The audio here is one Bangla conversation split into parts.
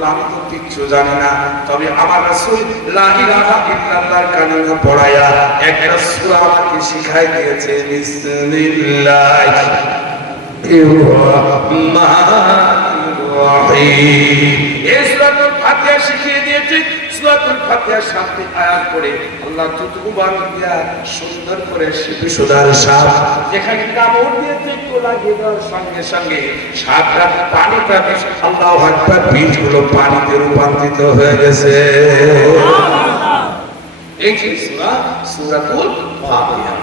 বলল আমি তো কিচ্ছু জানি না, তবে আমার রাসূল লা ইলাহা ইল্লাল্লাহর কালিমা পড়ায়া একটা সূরা আমাকে শিখাই দিয়েছে, বিসমিল্লাহির রহমানির রহিম। এই সূরাতুল ফাতিহা শিখিয়ে দিয়েছে। সূরাতুল ফাতিহার সাথে আয়াত পড়ে আল্লাহ তুতকুবার দিয়া সুন্দর করে শিশুদার সাপ যেখানে কামড় দিয়েছে একটু লাগিয়ে দেওয়ার সঙ্গে সঙ্গে সাপটা পানিটা আল্লাহু আকবার বীজগুলো পানিতে রূপান্তরিত হয়ে গেছে। এই সূরা সূরাতুল ফাতিহা।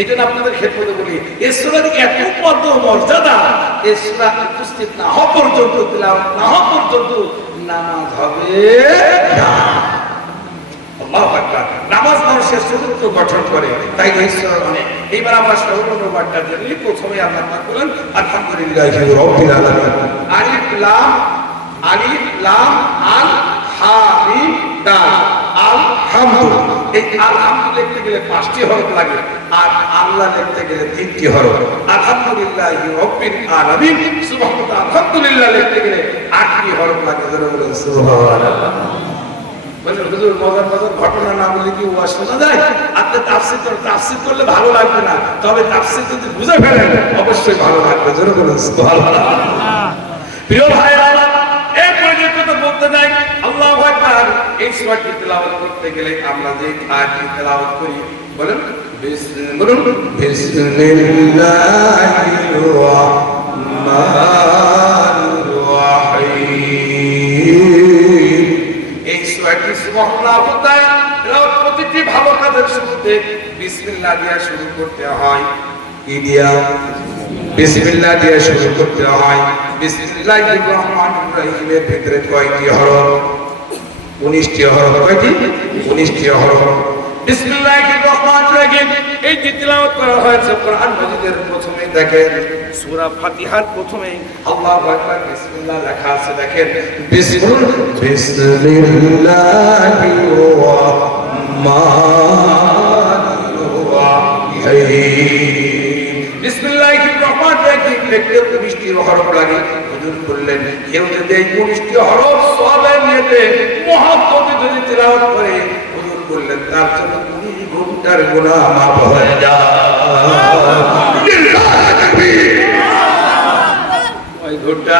এটা আপনাদের ক্ষেত্রে বলি এই সূরার এত কত মর্যাদা, এই সূরা উপস্থিত না হওয়া পর্যন্ত, তেলাওয়াত না হওয়া পর্যন্ত নামাজ হবে না। আল্লাহু আকবার। নামাজ মানুষের চরিত্র গঠন করে, তাই এই সূরা অনেক। এইবার আমরা সর্বপ্রথমটা জানি, প্রথমে আল্লাহ পাক বলেন আলহামদুলিল্লাহি রাব্বিল আলামিন। আলিফ লাম আল হা মিম দাল আলহামদু। এই আলহামদু লিখতে গেলে 5টি হরফ লাগে, আর আল্লাহ লিখতে গেলে 3টি হরফ। আলহামদুলিল্লাহি রাব্বিল আলামিন, সুবহানাল্লাহ আলহামদুলিল্লাহ লিখতে গেলে 8টি হরফ লাগে। যারা বলেন সুবহানাল্লাহ। বলেন হুজুর মজার মজার ঘটনা না বলে কি ওয়াজ শোনা যায়? আপনি তাফসীর করলে ভালো লাগবে না, তবে তাফসীর যদি বুঝে ফেলেন অবশ্যই ভালো লাগবে। যারা বলেন সুবহানাল্লাহ। প্রিয় ভাইরা, এই পর্যন্ত তো বলতে নাই আল্লাহু আকবার। এই সূরাটি তেলাওয়াত করতে গেলে আমরা যে আয়াতটি তেলাওয়াত করি, বলেন বিসমিল্লাহির রহমানির রহিম। এই সূরাটি সুবহানাল্লাহ তেলাওয়াত প্রতিটি ভালো কাজের শুরুতে বিসমিল্লাহ দিয়ে শুরু করতে হয়। কি দিয়া? বিসমিল্লাহ দিয়ে শুরু করতে হয়। বিসমিল্লাহির রহমানির রহিমের ভিতরে কয়টি হরফ? 19টি হরফ। কয়টি? 19টি হরফ। বিসমিল্লাহির রহমানির রহিম এই যে তেলাওয়াত করা হয়েছে কোরআন মাজিদের প্রথমে দেখেন সূরা ফাতিহার প্রথমে আল্লাহু আকবার বিসমিল্লাহ লেখা আছে। দেখেন বিসমিল্লাহির রহমানির রহিম। বিসমিল্লাহির রহমানির রহিম লিখতে 19টি হরফ লাগে। হুজুর বললেন কেউ যদি এই 19টি হরফ সওয়াবের নিয়তে মুহাব্বতে যদি তেলাওয়াত করে, হুজুর বললেন তার জন্য 20 ঘন্টার গুনাহ মাফ হয়ে যায়। ওই ঘন্টা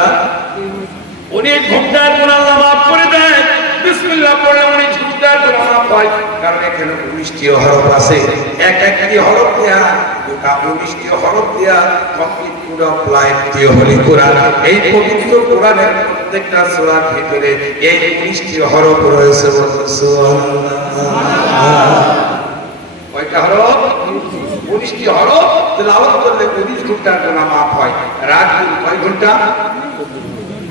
19 ঘন্টার গুনাহ আল্লাহ মাফ করে দেয়। বিসমিল্লাহ পড়লে 19 ঘন্টার গুনাহ মাফ হয়, কারণ এখানে 19টি হরফ আছে। এক-একটি হরফ দিয়া গোটা 19টি হরফ দিয়া কমপ্লিট পুরো লাইফ দিয়ে হলি কোরআন। এই পবিত্র কোরআনের প্রত্যেকটা সূরার ভিতরে এই 19টি হরফ রয়েছে। সুবহানাল্লাহ। কয়টা হরফ? 19টি হরফ তেলাওয়াত করলে 19 ঘন্টার গুনাহ মাফ হয়। রাত কয় ঘন্টা?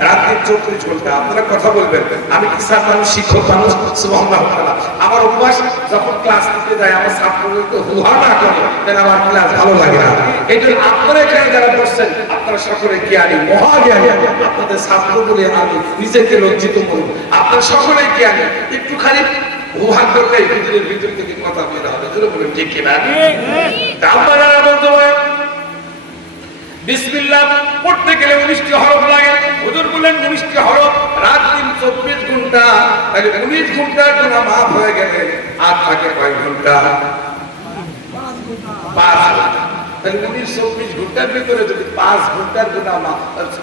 রাতে 34 ঘন্টা। আপনারা কথা বলবেন, আমি টিচার মানুষ, শিক্ষক মানুষ, সুবহানাল্লাহ। আমার অভ্যাস যখন ক্লাস নিতে যাই আমার ছাত্রদের তো হুহাটা করে, তাই আমার ক্লাস ভালো লাগে না। এই জন্য আপনারা এখানে যারা বসছেন আপনারা সকলে জ্ঞানী, মহাজ্ঞানী। আপনাদের ছাত্র বলে আমি নিজেকে লজ্জিত করি। আপনারা সকলে জ্ঞানী, একটুখানি হুহা করলে ভিতরের ভিতর থেকে কথা বের হবে। জোরে বলেন ঠিক কিনা? আপনারা বলতে পারেন বিসমিল্লাহ পড়তে গেলে 19টি হরফ লাগে। হুজুর বলেন 19টি হরফ, রাত দিন 24 ঘন্টা, তাহলে 19 ঘন্টার গুনাহ মাফ হয়ে গেলে আর থাকে কয় ঘন্টা? 5 ঘন্টা। তাহলে 19-24 ঘন্টার ভিতরে যদি 5 ঘন্টার গুনাহ মাফ,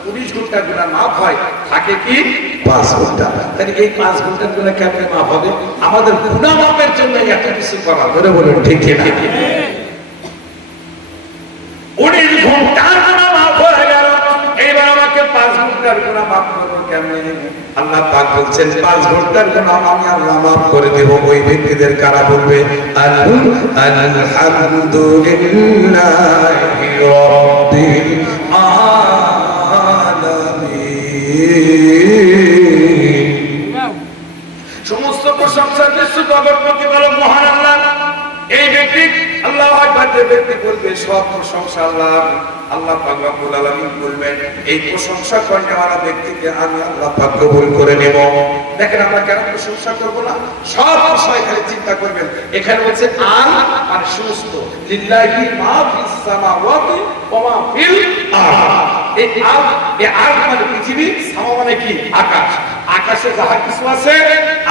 19 ঘন্টার গুনাহ মাফ হয়, থাকে কি 5 ঘন্টা। তাহলে এই 5 ঘন্টার গুনাহ কেমনে মাফ হবে? আমাদের গুনাহ মাফের জন্য এত কিছু করা। ধরে বলুন ঠিক কিনা? 19 ঘন্টার গুনাহ মাফ হয়ে গেল, এইবার আমাকে 5 ঘন্টার গুনাহ মাফ করব কেমনে? আল্লাহ পাক বলছেন 5 ঘন্টার গুনাহ আমি আল্লাহ মাফ করে দেব। ওই ব্যক্তিদের কারা বলবে আলহামদুলিল্লাহি রাব্বিল আলামিন। সমস্ত প্রশংসা বিশ্বজগৎ প্রতিপালক মহান আল্লাহ। এই ব্যক্তি আল্লাহু আকবার যে ব্যক্তি বলবে সব প্রশংসা আল্লাহ, আল্লাহ পাক রব্বুল আলামিন বলবেন এই প্রশংসা করেওয়ালা ব্যক্তিকে আমি আল্লাহ পাক কবুল করে নেব। দেখেন আমরা কেন প্রশংসা করব না? সব বিষয় খালি চিন্তা করবেন। এখানে বলছে আল আর সমস্ত লিল্লাহি মা ফিস সামাওয়াতি ওয়া মা ফিল আরদ। এই আল মানে পৃথিবী, সামা মানে কি? আকাশ। আকাশে যাহা কিছু আছে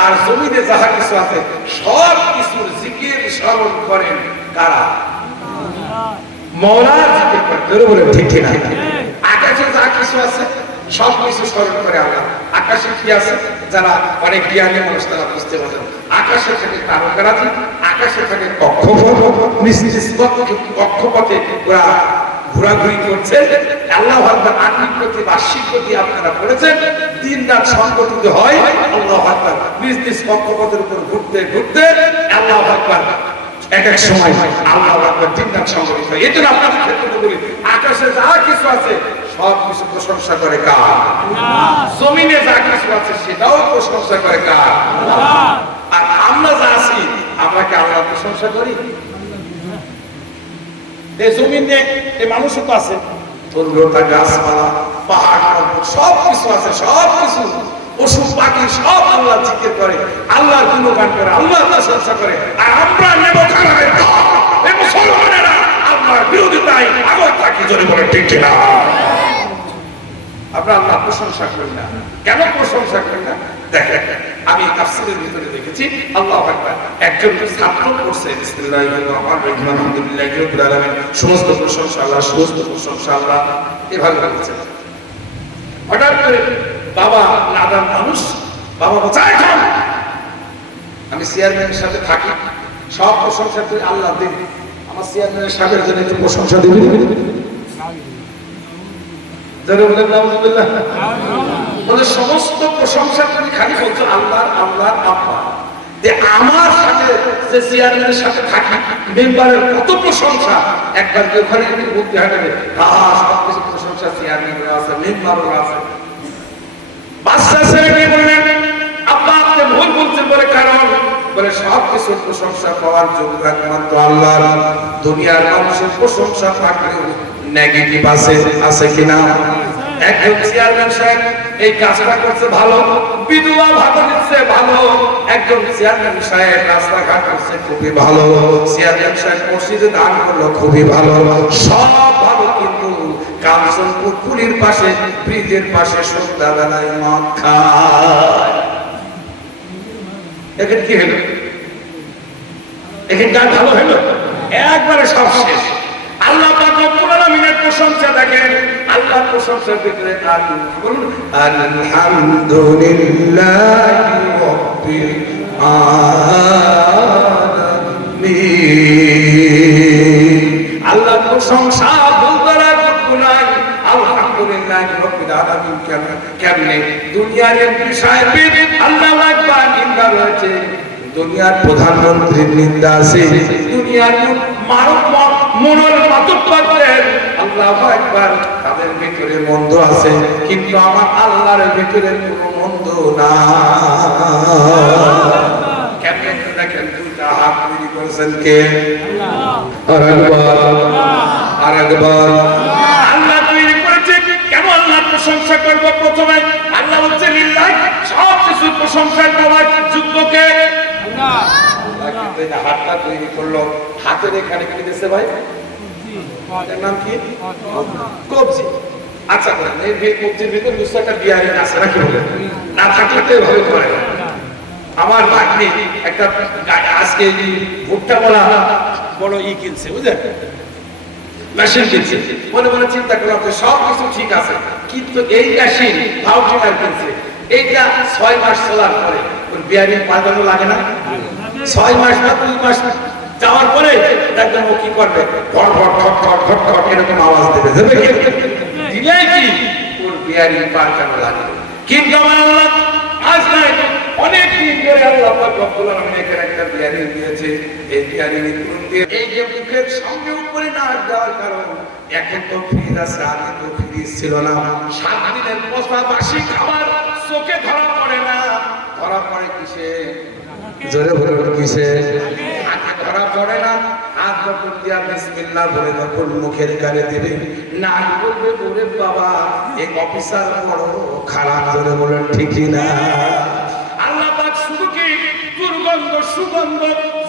আর জমিনে যাহা কিছু আছে সব কিছুর জিকির স্মরণ করেন কারা? মওলার জিকির করেন। জোরে বলেন ঠিক ঠিক না? আকাশে যা কিছু আছে সব কিছু স্মরণ করে আল্লাহ। আকাশে কি আছে যারা অনেক জ্ঞানী মানুষ তারা বুঝতে পারেন। আকাশে থাকে তারকারাজি, আকাশে থাকে কক্ষপথে ওরা ঘোরাঘুরি করছে। আল্লাহ আকবার আত্মিক প্রতি বার্ষিক প্রতি আপনারা পড়েছেন, দিন রাত সংগঠিত হয়। আল্লাহ আকবার নিজ নিজ কক্ষপথের উপর ঘুরতে ঘুরতে আল্লাহ আকবার এক এক সময় আল্লাহ আকবার দিন রাত সংগঠিত হয়। এই জন্য আপনাদের ক্ষেত্রে বলি আকাশে যা কিছু আছে সব কিছু প্রশংসা করে কার? জমিনে যা কিছু আছে সেটাও প্রশংসা করে কার? আর আমরা যা আছি আমরা কি আল্লাহ প্রশংসা করি? এই জমিনে এই মানুষও তো আছে, তরুলতা গাছপালা পাহাড় পর্বত সব কিছু আছে, সব কিছু পশু পাখি সব আল্লাহ জিকির করে, আল্লাহর গুণগান করে, আল্লাহর প্রশংসা করে। আর আমরা নেবখানায় এই মুসলমানেরা আল্লাহর বিরোধিতায় আগল থাকি। জোরে বলে ঠিক ঠিক না? আমরা আল্লাহ প্রশংসা করি না। কেন প্রশংসা করি না? দেখেন আমি তাফসীরের ভিতরে দেখেছি আল্লাহু আকবার একজন ছাত্র পড়ছে বিসমিল্লাহির রহমানির রহিম আলহামদুলিল্লাহি রাব্বিল আলামিন, সমস্ত প্রশংসা আল্লাহ, সমস্ত প্রশংসা আল্লাহ, এভাবে বলছে। হঠাৎ করে বাবা নাদান মানুষ, বাবা বলছে এখন আমি চেয়ারম্যানের সাথে থাকি, সব প্রশংসা তুই আল্লাহ দিন, আমার চেয়ারম্যানের সাহেবের জন্য একটু প্রশংসা দিবি। সমস্ত প্রশংসা তুমি খালি বলছো আল্লাহ আল্লাহ আল্লাহ। আমার সাথে যে চেয়ারম্যানের সাথে থাকি মেম্বারের কত প্রশংসা, একবার কি ওখানে বলতে হবে সবকিছু প্রশংসা চেয়ারম্যানের আছে, মেম্বারও আছে। বাচ্চা ছেলে বললেন আব্বা আপনি ভুল বলছেন বলে, কারণ বলে সব কিছু প্রশংসা পাওয়ার যোগ্য একমাত্র আল্লাহর। দুনিয়ার মানুষের প্রশংসা থাকলেও নেগেটিভ আছে কিনা? একজন চেয়ারম্যান সাহেব এই কাজটা করছে ভালো, বিধবা ভাতা দিচ্ছে ভালো, একজন চেয়ারম্যান সাহেব রাস্তাঘাট করছে খুবই ভালো, চেয়ারম্যান সাহেব মসজিদে দান করলো খুবই ভালো, সব ভালো। কিন্তু কাঞ্চনপুর পুরীর পাশে ব্রিজের পাশে সন্ধ্যাবেলায় মদ খায়, এখানে কি হলো? এখানকার ভালো হলো? একবারে সব শেষ। আল্লাহ পাক রব্বুল আলামিনের প্রশংসা দেখেন, আল্লাহর প্রশংসার ভিতরে আলহামদুলিল্লাহি রাব্বিল আলামিন। আল্লাহর প্রশংসা বলতে রাখবো নাই, আলহামদুলিল্লাহি রাব্বিল আলামিন কেমনে? দুনিয়ার এমপি সাহেব আল্লাহু আকবার নিন্দা রয়েছে, দুনিয়ার প্রধানমন্ত্রীর নিন্দা আছে, দুনিয়ার মনোর মাতব্বরের আল্লাহু আকবার তাদের ভিতরে মন্দ আছে, কিন্তু আমার আল্লাহর ভিতরে কোনো মন্দ না। কেমন দেখেন দুইটা হাত তৈরি করেছেন কে? আরেকবার আল্লাহ তৈরি করেছে। কেন আল্লাহর প্রশংসা করব? প্রথমে আল্লাহ হচ্ছে লিল্লাহ, সব কিছু প্রশংসার পাওয়ার যোগ্যকে হাতটা তৈরি করলো, হাতের এখানে কি দিয়েছে ভাই? নাম কি? কবজি। আচ্ছা এই কবজির ভিতরে নিশ্চয় একটা বিয়ারিং আছে নাকি? বলে না থাকলে তো এভাবে করে। আমার ভাগ্নি একটা আজকে ভুট্টা বলা বড় কিনছে, বুঝলেন, মেশিন কিনছে। মনে মনে চিন্তা করলাম যে সব কিছু ঠিক আছে, কিন্তু এই মেশিন ভাউটিনার কিনছে, এইটা 6 মাস চলার পরে ওর বিয়ারিং পাল্টানো লাগে না? 6 মাস বা 2 মাস যাওয়ার পরে দেখবেন ও কি করবে, ঘট ঘট ঘট ঘট ঘট ঘট এরকম আওয়াজ দেবে, দেবে দিলে কি ওর বিয়ারিং পাল্টানো লাগে। কিন্তু আমার আল্লাহ আজ নাই, অনেক দিন ধরে আল্লাহ পাক রব্বুল আলামিন একটা বিয়ারিং দিয়েছে। এই বিয়ারিং দিয়ে এই যে মুখের সঙ্গে উপরে না দেওয়ার কারণ এখন তো ফ্রিজ আছে, আগে তো ফ্রিজ ছিল না। 7 দিনের পোষা বাসি খাবার চোখে ধরা পড়ে না, ধরা পড়ে কিসে? জোরে বলুন কিসে? হাতে ধরা পড়ে না। হাত যখন দিয়া বিসমিল্লাহ বলে যখন মুখের কানে দিবে, না বলবে ওরে বাবা এই অফিসার বড় খারাপ। জোরে বলেন ঠিকই না? আল্লাহ পাক শুধু কি দুর্গন্ধ সুগন্ধ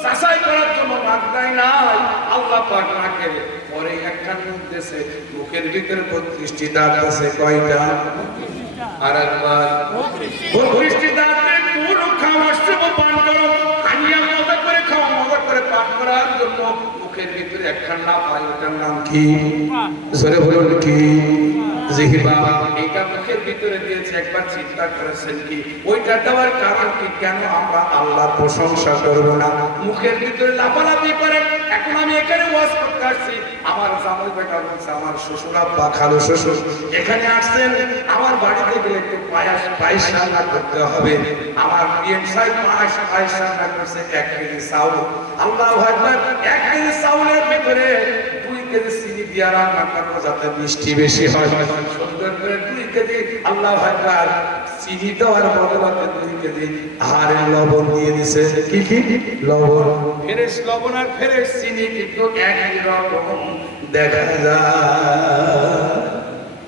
যাচাই করার জন্য নাক দেয় নাই, আল্লাহ পাক নাকের পরে একটা মুখ দিয়েছে, মুখের ভিতরে 32টি দাঁত আছে। কয়টা? আর একবার ভূপৃষ্ঠে দাঁড়াতে কোন খাওয়ার সময় পান করো, আনিয়া মজা করে খাওয়া, মজা করে পান করার জন্য মুখের ভিতরে একটা না পাই, ওটার নাম কি? জোরে বলুন কি? জিহ্বা। এটা মুখের ভিতরে দিয়েছে, একবার চিন্তা করেছেন কি ওইটা দেওয়ার কারণ কি? কেন আমরা আল্লাহর প্রশংসা করব না? মুখের ভিতরে লাফালাফি করেন। এখন আমি এখানে ওয়াজ করতে আসছি, আমার জামাই বেটা বলছে, আমার শ্বশুর আব্বা খালু শ্বশুর এখানে আসছেন, আমার বাড়িতে গেলে একটু পায়েস রান্না করতে হবে। আমার বিয়ের সাহেব পায়েস রান্না করছে 1 কেজি চাউল। আল্লাহু আকবার, 1 কেজি চাউলের ভিতরে 2 কেজি চিনি দিয়া রান্না করবো যাতে মিষ্টি বেশি হয়। সুন্দর করে 2 কেজি আল্লাহু আকবার চিনি দেওয়ার বদলাতে 2 কেজি আহারের লবণ দিয়ে দিছে। কি কি লবণ? ফ্রেশ লবণ আর ফ্রেশ চিনি কিন্তু একই রকম দেখা যায়।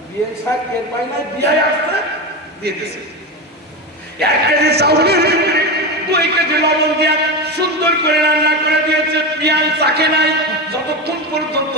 বিয়ে সাথে পাই না, বিয়ে আসছে দিয়ে দিছে 1 কেজি চাউলের ভিতরে 2 কেজি লবণ দিয়া সুন্দর করে রান্না করে দিয়েছে। পেঁয়াজ চাকে নাই, যতক্ষণ পর্যন্ত